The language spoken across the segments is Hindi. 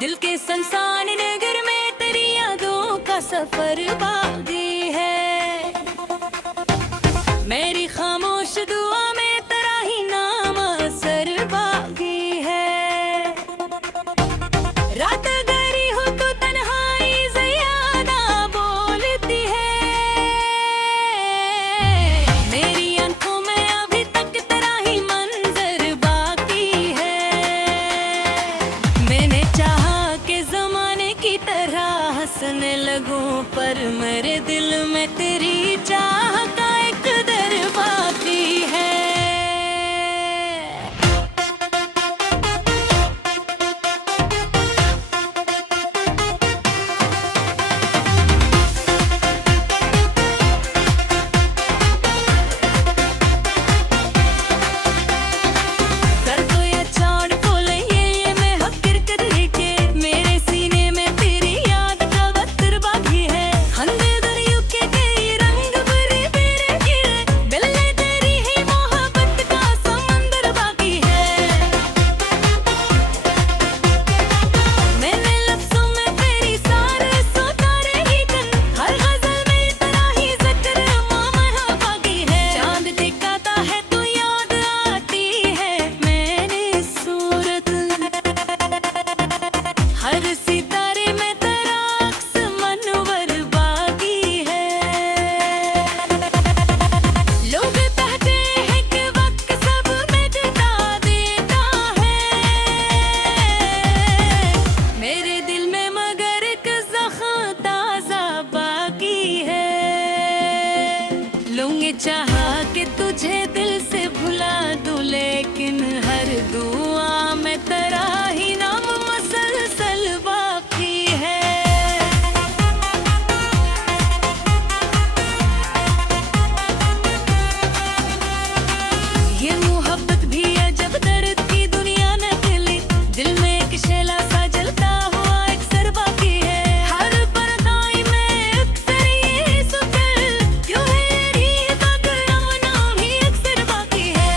दिल के संसान नगर में तेरी यादों का सफर बाकी है। मेरी खामोश दुआ में तेरा ही नाम असर बाकी है। रात गरी हो तो तन्हाई ज़्यादा बोलती है। मेरी आंखों में अभी तक तेरा ही मंजर बाकी है। मैंने चाहा कि ज़माने की तरह हंसने लगूं, पर मेरे दिल में तेरी चाह का एक दर बाकी है। कर दो ये चाड़ फूल ये मैं हकीर कर के मेरे सीने में तेरी याद का वस्त्र बाकी है। हंदे दरियों के कई रंग भरे मेरे गिरे, बिल्ले तेरी ही मोहब्बत का समंदर बाकी है। मैंने लफ्ज़ों में तेरी सारे सोतारे ही कन, हर गज़ल में तेरा ही ज़िक्र मामा बाकी है। चांद दिखाता है तो याद आती है मेरी सूरत, हर सितारे में तेरा अक्स मनवर बाकी है। लोग कहते हैं कि वक्त सब मिटा देता है, मेरे दिल में मगर एक ज़ख्म ताज़ा बाकी है। लूंगी चाहा कि तुझे दिल से भुला दूं, लेकिन हर दुआ में तेरा ही नाम मसलसल बाकी है। ये मोहब्बत भी अजब दर्द की दुनिया नकली, दिल में एक शैला सा जलता हुआ एक सर बाकी है। हर परदाई में अक्सर ये सुतर, क्यों है रीत का नाम ही अक्सर बाकी है।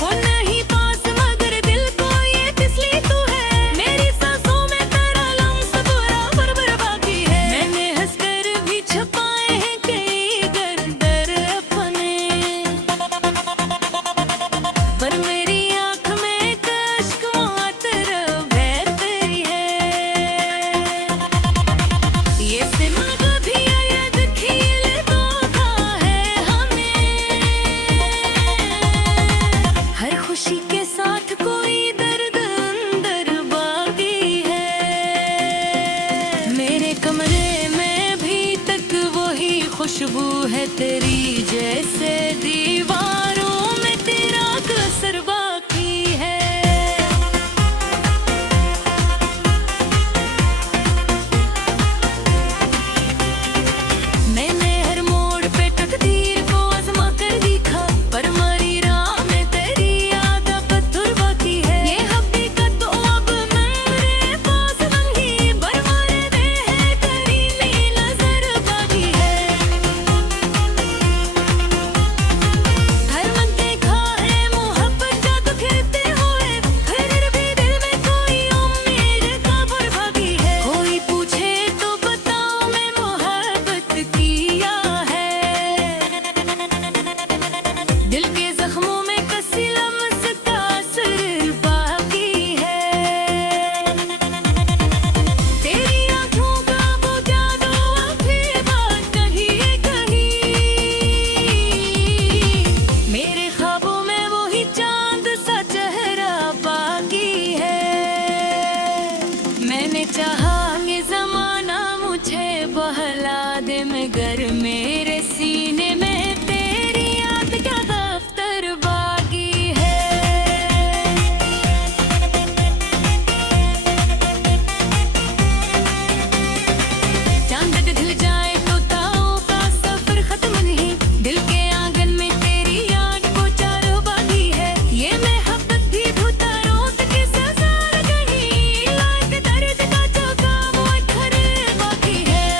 कौन नहीं पास मगर दिल को ये तिसली तू है, मेरी सांसों में तेरा लम्स बराबर बाकी है। मैंने हंसकर भी छुपाए हैं कई दर्द अपने, पर मेरी आँख में कश्क मातर बहती है। ये सिमा कभी याद खील धोखा है हमें, हर खुशी के साथ कोई दर्द अंदर बाकी है। मेरे कमरे में भी तक वही खुशबू है तेरी, जैसे दीवारों में तेरा कसर बाकी है। मैंने हर मोड़ पे तकदीर को आज़मा कर देखा, पर मरी राह में तेरी याद पत्थर बाकी है। ये हकीकत तो अब मेरे पास नहीं, बरमारे दे है करीमी नजर बाकी है। धर्म देखा है मोहब्बत का तो खिलते हुए, फिर भी दिल में कोई उम्मीद का भर बाकी है। कोई पूछे तो बताओ मैं मोहब्बत किया है, दिल के जख्मों में कसी लम्स का असर बाकी है। तेरी आँखों का वो जादू अभी बात कहीं कहीं, मेरे ख्वाबों में वही चांद सा चेहरा बाकी है। मैंने चाहा कि ज़माना मुझे बहला दे, मगर मेरे सीने में तेरी याद का दफ्तर बाकी है। चांद दिल जाए तो ताओ का सफर खत्म नहीं, दिल के आंगन में तेरी याद को चारों बाकी है। ये मोहब्बत भी भूता रोत के सजा गई, लाख दर्द का चौका वो घर बाकी है।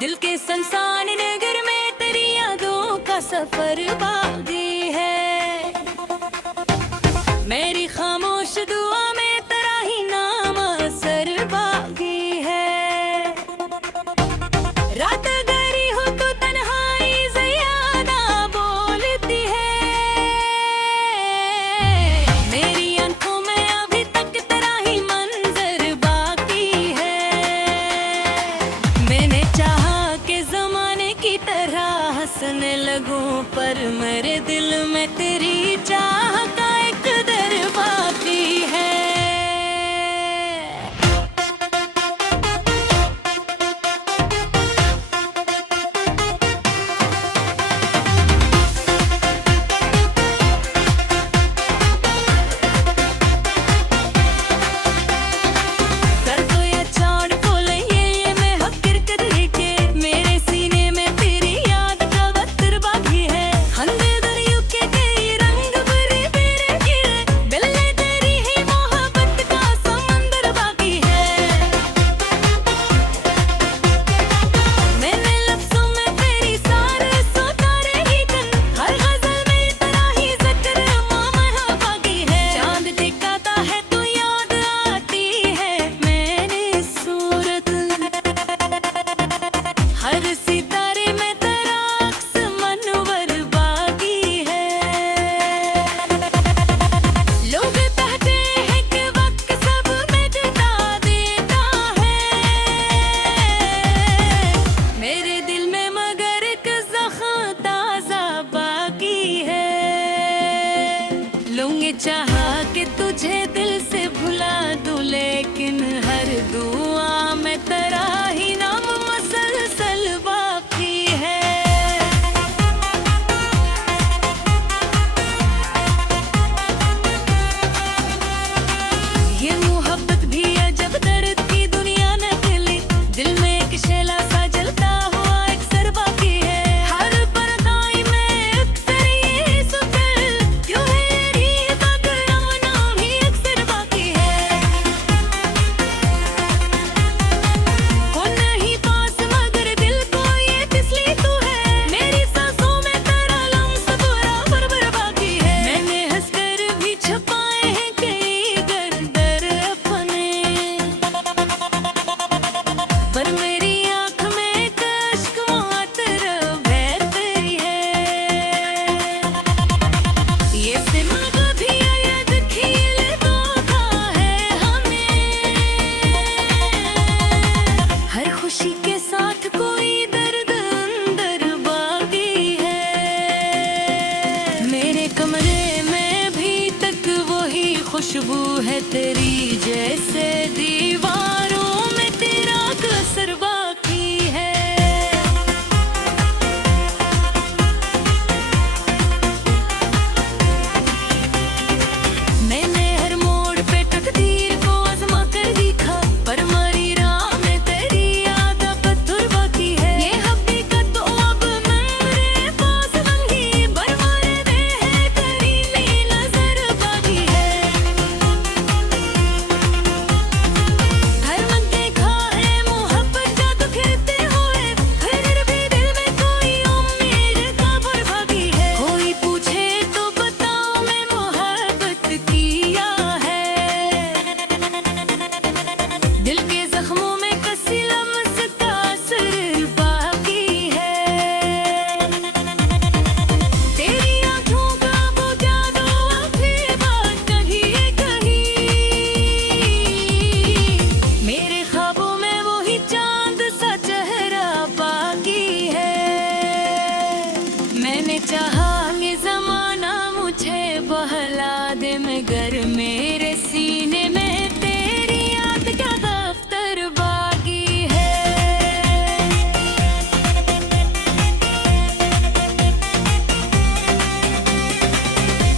दिल के संसान नगर में तेरी यादों का सफर बागी है। मेरी खामोश दुआ में तेरा ही नाम असर बागी है। रात गरी हो तो तन्हाई ज़्यादा बोलती है। मेरी आंखों में अभी तक तेरा ही मंजर बाकी है। मैंने चाहा कि ज़माने की तरह हंसने लगूं, पर मेरे दिल में तेरी चाह का एक दर बाकी है। कर दो या छोड़ बोले ये मैं हकीकत है कि मेरे सीने में तेरी याद का वतर बाकी है। हंदे दरियों के कई रंग भरे मेरे गिरे, बिल्ले तेरी ही मोहब्बत का समंदर बाकी है। मैंने लफ्ज़ों में तेरी सारे सोतारे ही कन, हर गज़ल में तेरा ही ज़िक्र मामा बाकी है। चांद दिखाता है तो याद आती है मेरी सूरत, हर सितारे में तेरा अक्स मनवर बाकी है। लोग कहते हैं कि वक्त सब मिटा देता है, मेरे दिल में मगर एक ज़ख्म ताज़ा बाकी है। लूंगी चाहा कि तुझे दिल से भुला दूं, लेकिन हर दुआ में तेरा ही नाम मसलसल बाकी है। ये मोहब्बत भी अजब दर्द की दुनिया नकली, दिल में एक शैला सा जलता हुआ एक सर बाकी है। हर परदाई में अक्सर ये सुतर, क्यों है रीत अकरम नाम ही अक्सर बाकी है। कौन नहीं पास मगर दिल को ये तिसली तू है, मेरी सांसों में तेरा लम्स बराबर बाकी है। मैंने हंसकर भी छुपाए हैं कई दर्द अपने, पर मेरी आँख में कश्क मातर बहती है। ये सिमा कभी याद खील धोखा है हमें, हर खुशी के साथ कोई दर्द अंदर बाकी है। मेरे कमरे में भी तक वही खुशबू है तेरी, जैसे दीवारों में तेरा कसर बाकी है। मैंने हर मोड़ पे तकदीर को आज़मा कर देखा, पर मरी राह में तेरी याद पत्थर बाकी है। ये हकीकत तो अब मेरे पास बंधी, बरमारे दे है तेरी नी नजर बाकी है। हर मन देखा है मोहब्बत का तो खिलते हुए, फिर भी दिल में कोई उम्मीद का भर बाकी है। कोई पूछे तो बताओ मैं मोहब्बत किया है, दिल के जख्मों में कसी लम्स का असर बाकी है। तेरी आँखों का वो जादू अभी बात कहीं कहीं, मेरे ख्वाबों में वो ही चांद सा चेहरा बाकी है। मैंने चाहा कि ज़माना मुझे बहला दे, मगर मेरे सीने में तेरी याद का दफ्तर बाकी है।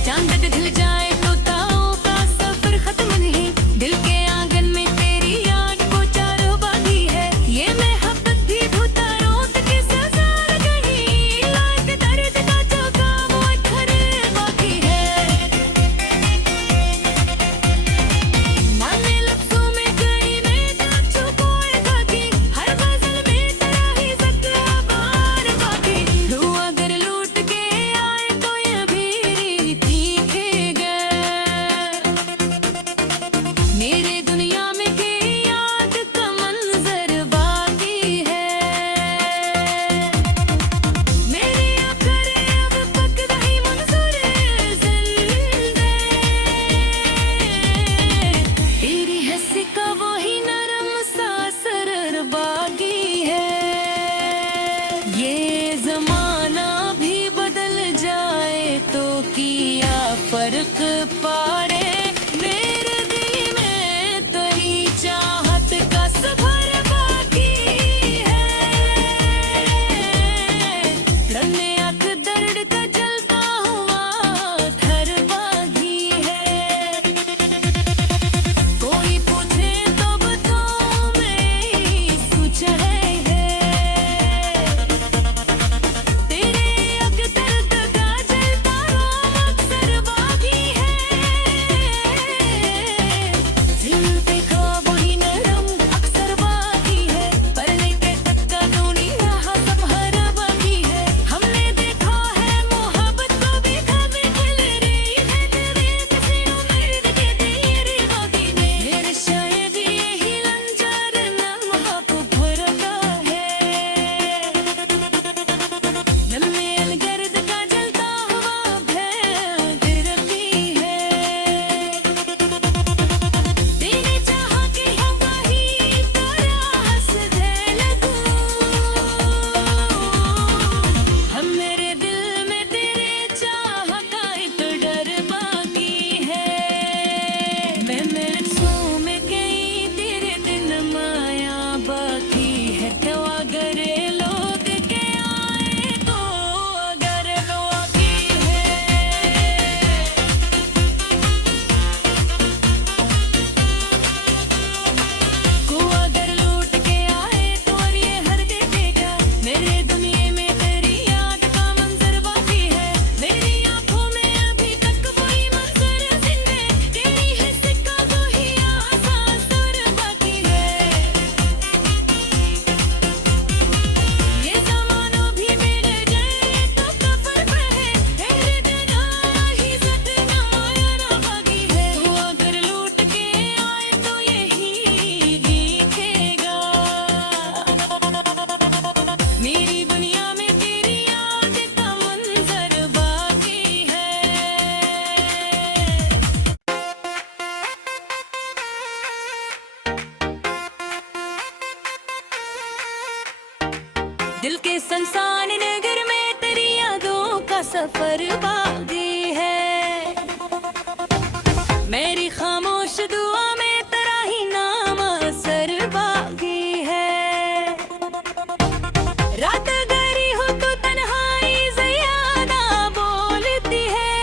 चांद पे ढल जाए तो तारों का सफर खत्म नहीं, दिल के आंगन में तेरी याद को चारों बाकी है। ये मोहब्बत भी भूता रोत के सजा गई, लाख दर्द का चौका वो अखर बाकी है। दिल के संसान नगर में तेरी यादों का सफर बाकी है। मेरी खामोश दुआ में तेरा ही नाम असर बाकी है। रात गरी हो तो तन्हाई ज़्यादा बोलती है।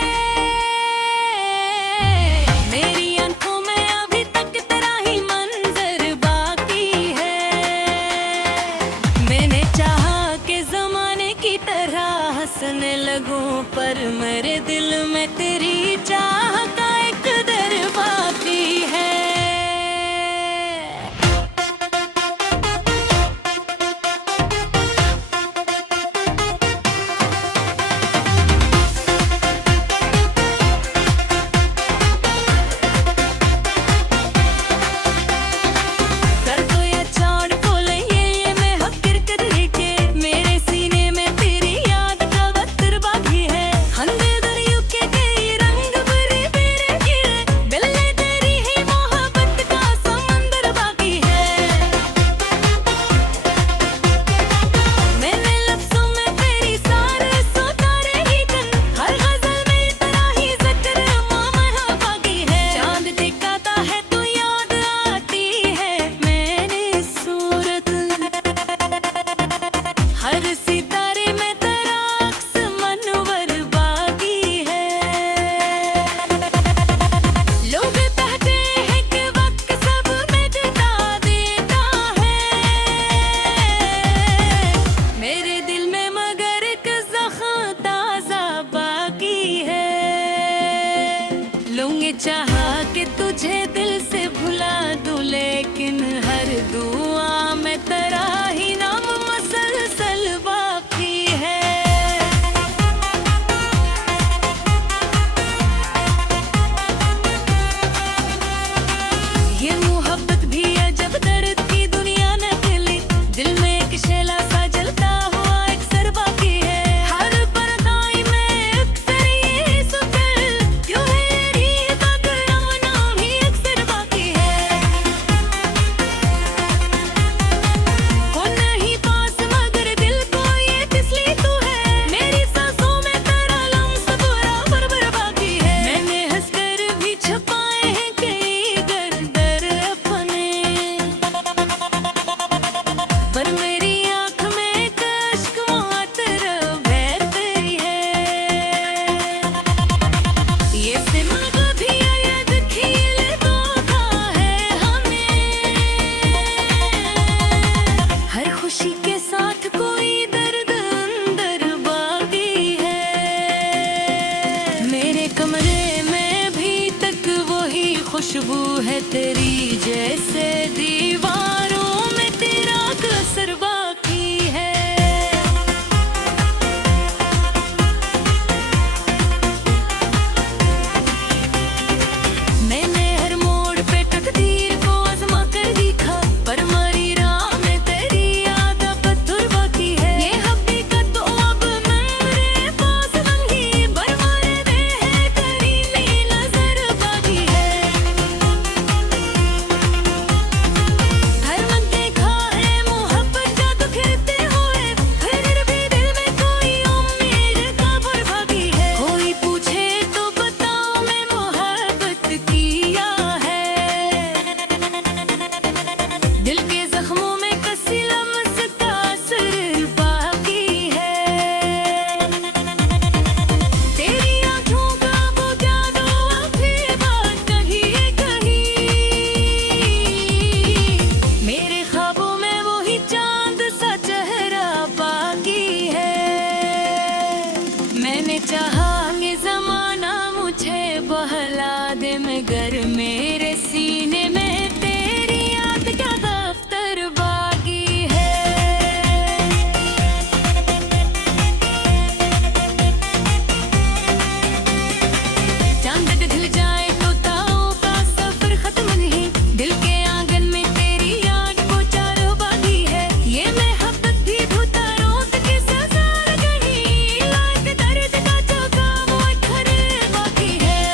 मेरी आंखों में अभी तक तेरा ही मंजर बाकी है। मैंने चाहा कि ज़माने की तरह हंसने लगूं, पर मेरे दिल में तेरी चाह का एक दर बाकी है। कर दो या छोड़ बोले ये मैं हकीकत लेके, मेरे सीने में तेरी याद का वस्त्र बाकी है। हंदे दरियों के कई रंग भरे मेरे गिरे, बिल्ले तेरी ही मोहब्बत का समंदर बाकी है। मैंने लफ्ज़ों में तेरी सारे सुतारे ही तन, हर गज़ल में तेरा ही ज़िक्र मामा बाकी है। चांद दिखाता है तो याद आती है मेरी सूरत, हर सितारे में तेरा अक्स मनवर बाकी है। लोग कहते हैं कि वक्त सब मिटा देता है, मेरे दिल में मगर एक ज़ख्म ताज़ा बाकी है। लूंगी चाहा कि तुझे दिल से भुला दूं, लेकिन हर दुआ में तेरा ही नाम मसलसल बाकी है। ये मोहब्बत भी अजब दर्द की दुनिया नकली, दिल में एक शैला सा जलता हुआ एक सर बाकी है। हर परदाई में अक्सर ये सुतर, क्यों है रीत का नाम ही अक्सर बाकी है। कौन नहीं पास मगर दिल को ये तिसली तू है, मेरी सांसों में तेरा लम्स बराबर बाकी है। मैंने हंसकर भी छुपाए हैं कई दर्द अपने, पर मेरी आँख में कश्क मातर बहती है। ये सिमा कभी याद खील धोखा है हमें, हर खुशी के साथ कोई दर्द अंदर बाकी है। मेरे कमरे में भी तक वही खुशबू है तेरी, जैसे दीवारों में तेरा कसर बाकी है। मैंने हर मोड़ पे तकदीर को आज़मा कर देखा, पर मरी राह में तेरी याद पत्थर बाकी है। ये हकीकत तो अब मेरे पास नहीं, बरमारे दे है करीमी नजर बाकी है। हर मन देखा है मोहब्बत का तो खिलते हुए, फिर भी दिल में कोई उम्मीद का भर बाकी है। कोई पूछे तो बताओ मैं मोहब्बत किया है, दिल के जख्मों में कसी लम्स का असर बाकी है। तेरी आँखों का वो जादू अभी बात कहीं कहीं, मेरे ख्वाबों में वही चांद सा चेहरा बाकी है। मैंने चाहा कि ज़माना मुझे बहला दे, मगर मेरे सीने में तेरी याद का दफ्तर बाकी है। चांद ढल जाए तो तारों का सफर खत्म नहीं, दिल के आंगन में तेरी याद को चारों बाकी है। ये मोहब्बत भी धुता रोत के सजा गई, लाख दर्द का चौका वो अखर बाकी है।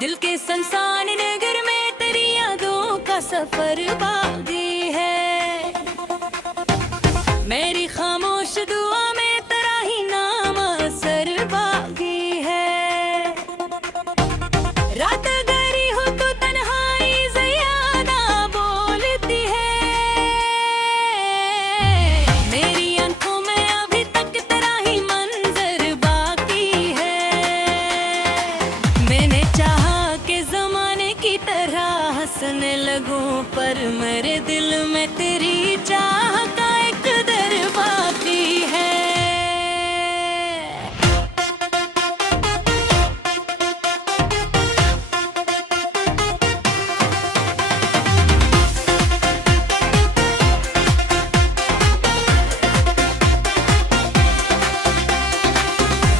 दिल के संसान नगर में तेरी यादों का सफर बाकी है। मेरी खामोश दुआ में तेरा ही नाम असर बाकी है। रात गरी हो तो तन्हाई ज़्यादा बोलती है। मेरी आंखों में अभी तक तेरा ही मंजर बाकी है। मैंने चाहा कि ज़माने की तरह हंसने लगूं, पर मेरे दिल में तेरी चाह का एक दर बाकी है।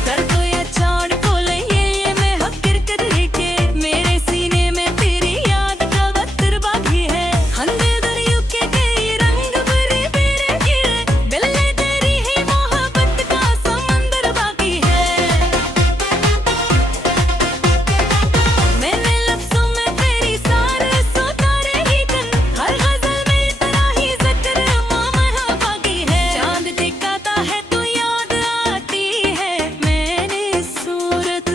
कर दो या छोड़ बोले ये मैं हकीकत है कि मेरे सीने में तेरी याद का वतर बाकी है। हंदे दरियों के कई रंग भरे मेरे गिरे, बिल्ले तेरी ही मोहब्बत का समंदर बाकी है। मैंने लफ्ज़ों में तेरी सारे सोतारे ही कन, हर गज़ल में तेरा ही ज़िक्र मामा बाकी है। चांद दिखाता है तो याद आती है मेरी सूरत,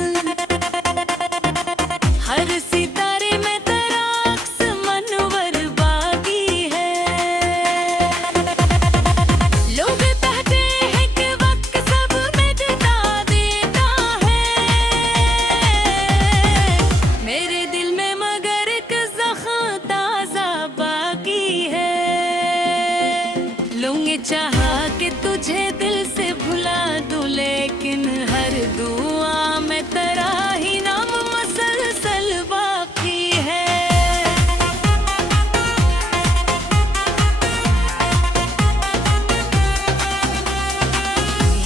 हर सितारे में तेरा अक्स मनवर बाकी है। लोग कहते हैं कि वक्त सब मिटा देता है, मेरे दिल में मगर एक ज़ख्म ताज़ा बाकी है। लूंगी चाहा कि तुझे दिल से भुला दूं, लेकिन हर दुआ में तेरा ही नाम मसलसल बाकी है।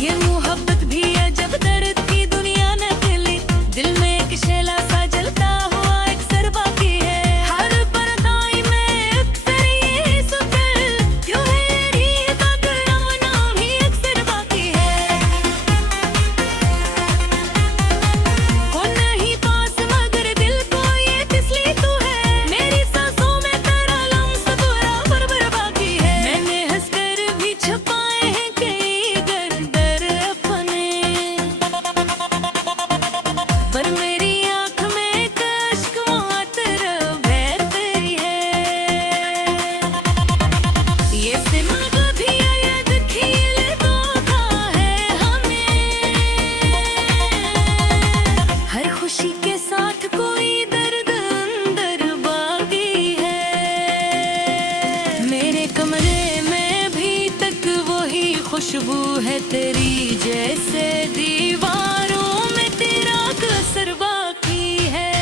ये मोहब्बत भी अजब दर्द की दुनिया नकली, दिल में एक शैला सा जलता हुआ एक सर बाकी है। हर परदाई में अक्सर ये सुतर, क्यों है रीत का नाम ही अक्सर बाकी है। कौन नहीं पास मगर दिल को ये तिसली तू है, मेरी सांसों में तेरा लम्स बराबर बाकी है। मैंने हंसकर भी छुपाए हैं कई दर्द अपने, पर मेरी आँख में एक अश्क मात्र बहती है। ये सिमा कभी याद खील धोखा है हमें, हर खुशी के साथ कोई दर्द अंदर बाकी है। मेरे कमरे में भी तक वही खुशबू है तेरी, जैसे दीवारों में तेरा कसर बाकी है।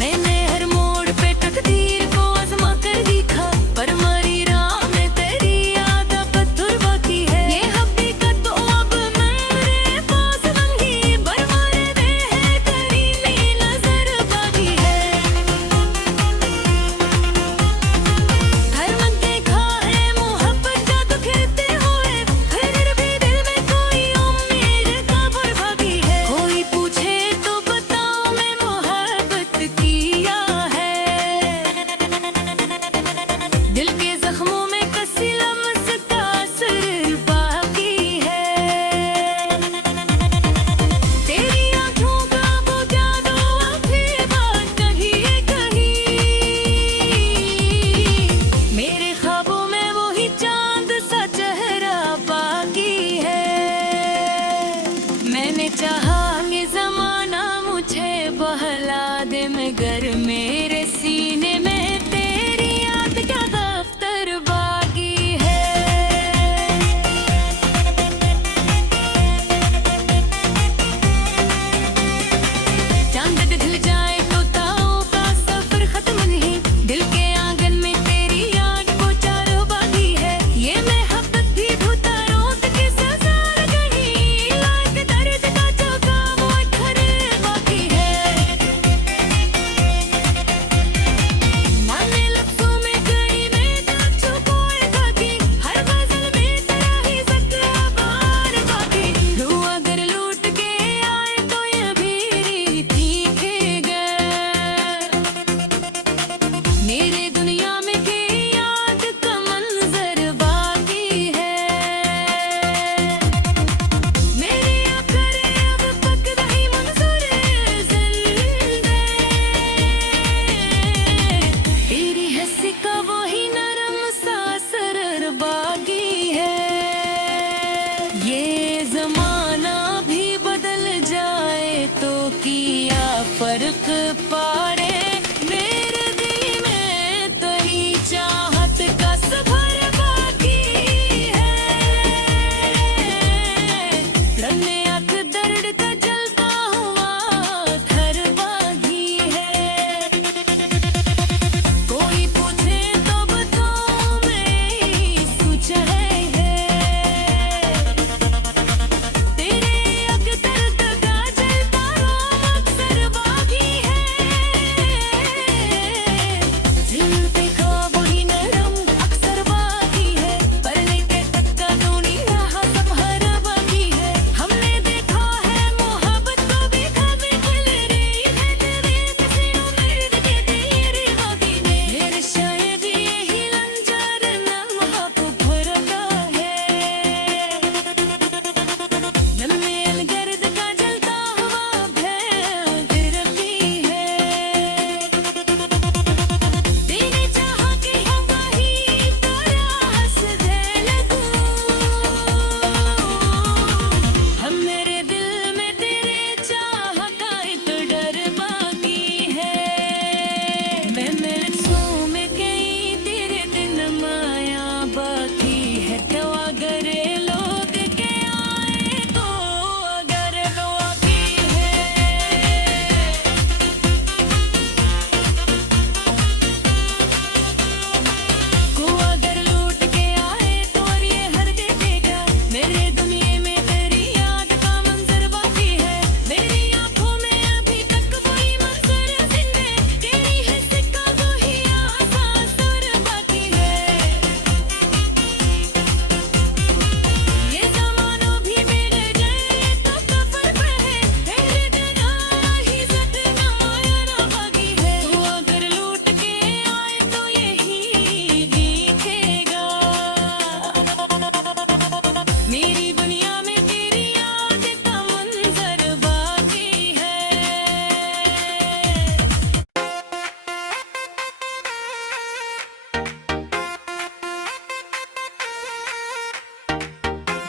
मैंने हर मोड़ पे तकदीर को आज़मा कर देखा, पर मरी राह में तेरी याद पत्थर बाकी है। ये हकीकत तो अब मेरे पास नहीं, बरमारे दे है करीनी नजर बाकी है। घर में देखा है मोहब्बत का तो खेलते हुए, फिर भी दिल में कोई उम्मीद का भर बाकी है। कोई पूछे तो बताओ मैं मोहब्बत किया है, दिल के जख्मों में कसी लम्स का असर बाकी है। तेरी आँखों का वो जादू अभी बात कहीं कहीं, मेरे ख्वाबों में वही चांद सा चेहरा बाकी है। मैंने चाहा कि ज़माना मुझे बहला दे, मगर मेरे सीने में तेरी याद का दफ्तर बाकी है। चांद पे ढल जाए तो ताओ का सफर खत्म नहीं, दिल के आंगन में तेरी याद को चारों बाकी है। ये मोहब्बत भी भूता रोत के सजार गई, लाख दर्द का चौका वो अखर बाकी है।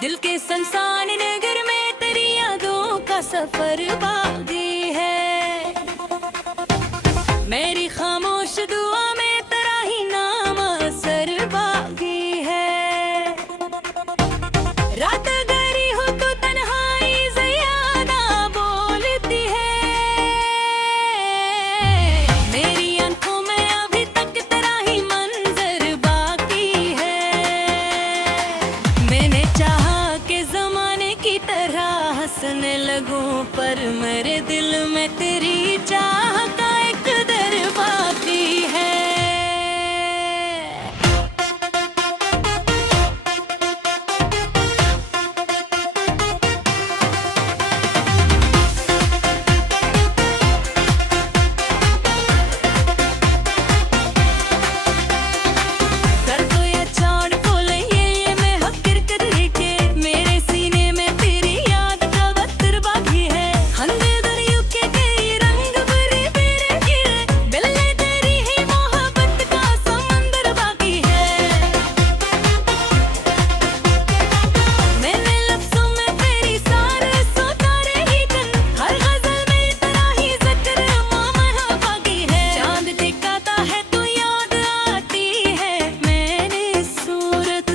दिल के संसान नगर में तेरी यादों का सफर बाकी है। मेरी खामोश दुआ में तेरा ही नाम असर बाकी है। रात गरी हो तो तन्हाई ज़्यादा बोलती है। मेरी आंखों में अभी तक तेरा ही मंजर बाकी है। मैंने चाहा कि ज़माने की तरह हंसने लगूं, पर मेरे दिल में तेरी चाह का एक दर बाकी है। कर दो या छोड़ बोले ये मैं हकीकत के, मेरे सीने में तेरी याद का वतर बाकी है। हंदे दरियों के कई रंग भरे मेरे गिरे, बिल्ले तेरी ही मोहब्बत का समंदर बाकी है। मैंने लफ्ज़ों में तेरी सारे सोतारे ही कन, हर गज़ल में तेरा ही ज़िक्र मामा बाकी है। चांद दिखाता है तो याद आती है मेरी सूरत,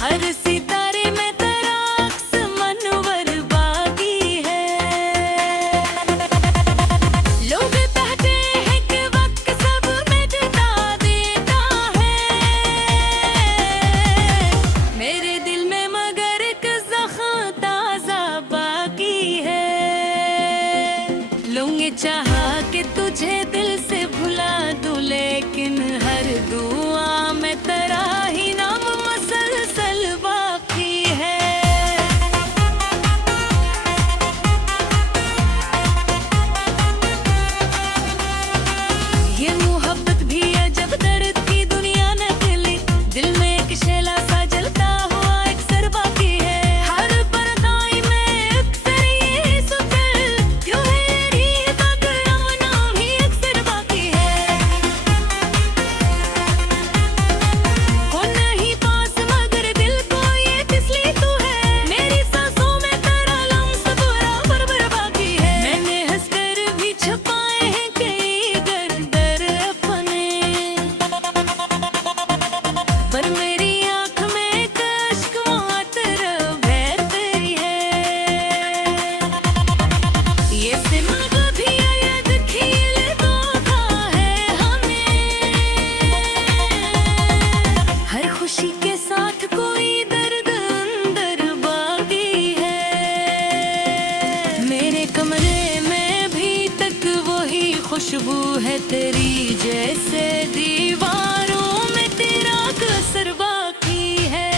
हर सितारे में तेरा अक्स मनवर बाकी है। लोग कहते हैं कि वक्त सब मिटा देता है, मेरे दिल में मगर एक ज़ख्म ताज़ा बाकी है। लूंगी चाहा कि तुझे दिल से भुला दूं, लेकिन हर दुआ में तेरा ही नाम मसलसल बाकी है। ये मोहब्बत भी है जब दर्द की दुनिया नकली, दिल में एक शैला सा जलता हुआ एक सर बाकी है। हर परदाई में अक्सर ये सुतर, क्यों है रीत का नाम ही अक्सर बाकी है। कौन नहीं पास मगर दिल को ये तिसली तू है, मेरी सांसों में तेरा लम्स बराबर बाकी है। मैंने हंसकर भी छुपाए हैं कई दर्द अपने, पर मेरी आँख में एक अश्क मातर बहती है। ये सिमा कभी याद खील धोखा है हमें, हर खुशी के साथ कोई दर्द अंदर बाकी है। मेरे कमरे में भी तक वही खुशबू है तेरी, जैसे दीवारों में तेरा कसर बाकी है।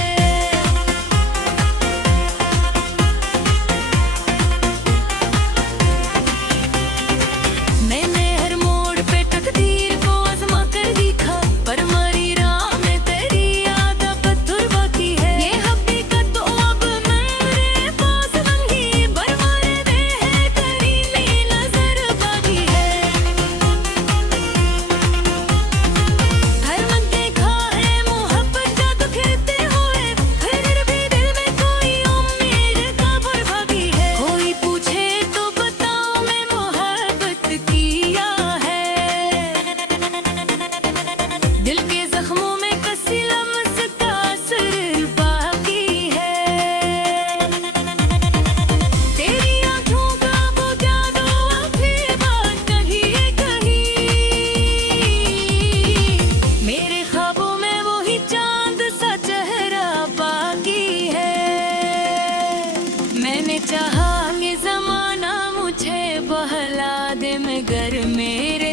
मैंने हर मोड़ पे तकदीर को आज़मा कर देखा, पर मरी राह में तेरी याद पत्थर बाकी है। ये हकीकत तो अब मेरे पास मंगी, बरमारे दे है करीमी नजर बाकी है। हर मन देखा है मोहब्बत का तो खिलते हुए, फिर भी दिल में कोई उम्मीद का भर बाकी है। कोई पूछे तो बताओ मैं मोहब्बत किया है, दिल के जख्मों में कसी लम्स का असर बाकी है। तेरी आँखों का वो जादू अभी बात कहीं कहीं, मेरे ख्वाबों में वो ही चांद सा चेहरा बाकी है। मैंने चाहा कि ज़माना मुझे बहला दे, मगर मेरे